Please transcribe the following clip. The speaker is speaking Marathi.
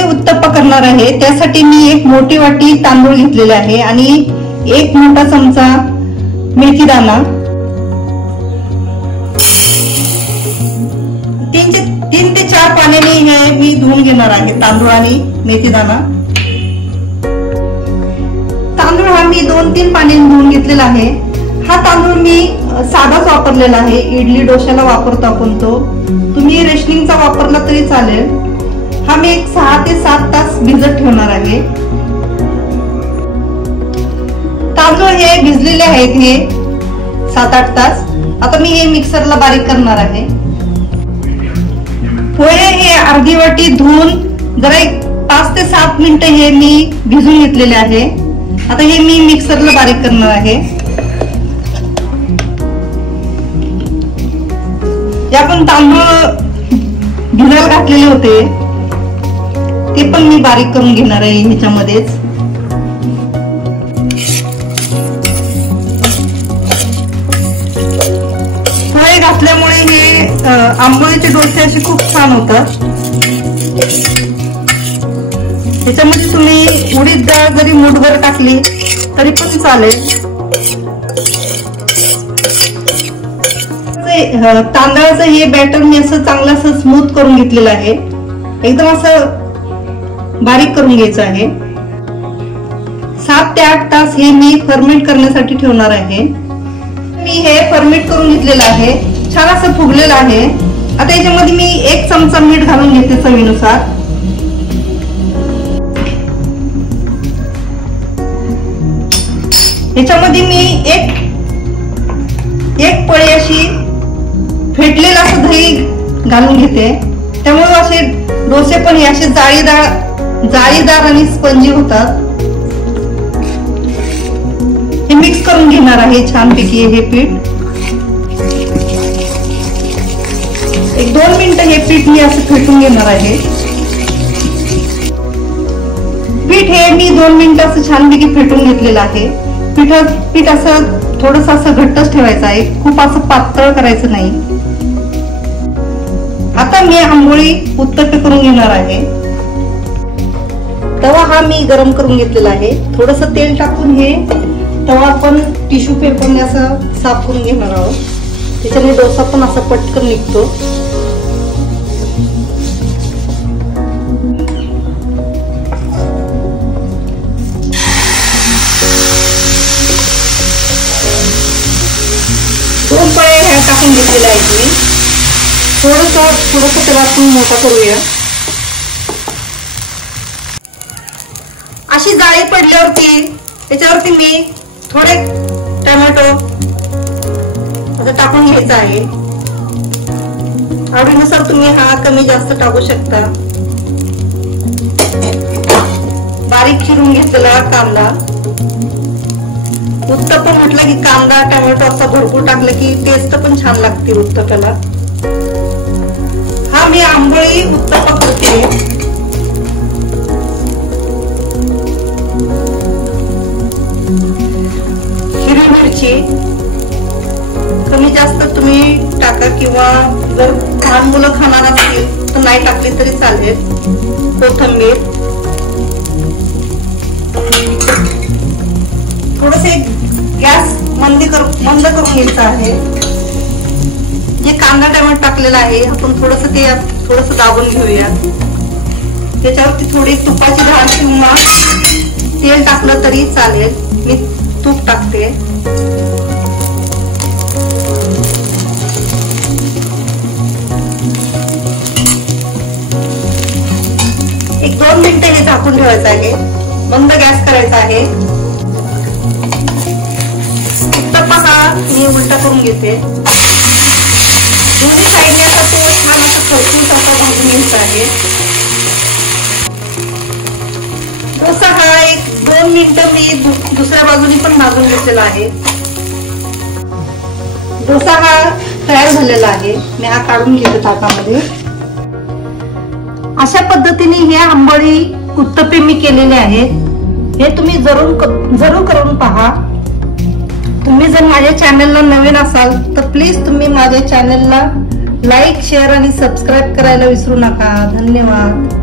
आंबोळी उत्तप्पा करणार आहे, त्यासाठी मी एक मोठी वाटी तांदूळ घेतलेले आहे आणि एक मोठा चमचा मेथी दाणा, 3 ते 4 पाण्याने हे मी धुवून घेणार आहे तांदूळ आणि मेथी दाणा। तांदूळ हा मी 2-3 पाण्याने धुवून घेतलेला आहे। हा तांदूळ मी साधाच वापरलेला आहे, इडली डोश्याला वापरतो आपण तो, तुम्ही रेशनिंगचा वापरला तरी चालेल। हा मी 6 ते 7 तास भिजत ठेवणार आहे। तांदूळ हे भिजलेले आहेत हे 7-8 तास। आता मी हे मिक्सरला बारीक करणार आहे। पोहे हे अर्धी वाटी धुवून जरा 5 ते 7 मिनिटं हे मी भिजून घेतलेले आहे। आता हे मी मिक्सरला बारीक करणार आहे। जे आपण तांदूळ भिजायला घातलेले होते ते पण मी बारीक करून घेणार आहे ह्याच्यामध्येच। पोहे घातल्यामुळे हे आंबोळीचे डोसे असे खूप छान होतात। त्याच्यामध्ये तुम्ही उडीद डाळ जरी मूठभर टाकली तरी पण चालेल। तांदळाचं हे बॅटर मी असं चांगलं असं स्मूथ करून घेतलेलं आहे, एकदम असं बारीक करून घ्यायचं आहे। 7 ते 8 तास हे मी फर्मेंट करण्यासाठी ठेवणार आहे। मी हे फर्मेंट करून घेतलेलं आहे, छान असं फुगलेलं आहे। आता याच्यामध्ये मी 1 चमचा मीठ घालून घेते चवीनुसार। याच्यामध्ये मी एक पळी अशी फेटलेलं असं दही घालून घेते, त्यामुळे असे डोसे पण हे असे जाळीदार आणि स्पंजी होतात। हे मिक्स करून घेणार आहे छानपैकी हे पीठ। 1-2 मिनिटं हे पीठ मी असं फेटून घेणार आहे। पीठ हे मी 2 मिनिटं असं छानपैकी फेटून घेतलेलं आहे। पीठ असं थोडस असं घट्टच ठेवायचं आहे, खूप असं पातळ करायचं नाही। आता मी आंबोळी उत्तप्पे करून घेणार आहे। तवा हा मी गरम करून घेतलेला आहे, थोडस तेल टाकून हे तवा आपण टिश्यू पेपरने असं साफ करून घेणार आहोत, त्याच्याने डोसा पण असा पटकन निघतो। दोन पळे ह्या टाकून घेतलेले आहेत मी, थोडस त्याला आपण मोठा करूया। अशी जाळी पडल्यावरती त्याच्यावरती मी थोडे टोमॅटो असं टाकून घ्यायचं आहे। आवडीनुसार तुम्ही हा कमी जास्त टाकू शकता। बारीक चिरून घेतलेला कांदा, उत्तप्पा म्हटलं की कांदा टोमॅटो असा भरपूर टाकलं की टेस्ट पण छान लागते उत्तप्प्याला। हा मी आंबोळी उत्तप्पा करते। हिरवी मिरची कमी जास्त तुम्ही टाका, किंवा जर लहान मुलं खाणार असतील तर नाही टाकली तरी चालेल। कोथिंबीर, थोडसे गॅस मंद करून घ्यायचा आहे। जे कांदा टोमॅटो टाकलेला आहे आपण थोडस दाबून घेऊया। त्याच्यावरती थोडी तुपाची धार किंवा तेल टाकलं तरी चालेल, मी तूप टाकते। 1-2 मिनिटं हे झाकून ठेवायचं आहे, बंद गॅस करायचा आहे। उत्तप्पा हा मी उलटा करून घेते, दोन्ही साईडने असा तो छान असा खरपूस असा भाजून घ्यायचा आहे। डोसा हा 1-2 मिनिटं मी दुसऱ्या बाजूने पण भाजून घेतलेला आहे। डोसा हा तयार झालेला आहे, मी हा काढून घेते ताटामध्ये। अशा पद्धतीने हे आंबोळी उत्तप्पे मी केलेले आहेत, हे तुम्ही जरूर करून पहा। तुम्ही जर माझ्या चॅनलला नवीन असाल तर प्लीज तुम्ही माझ्या चॅनलला लाईक, शेअर आणि सबस्क्राईब करायला विसरू नका। धन्यवाद।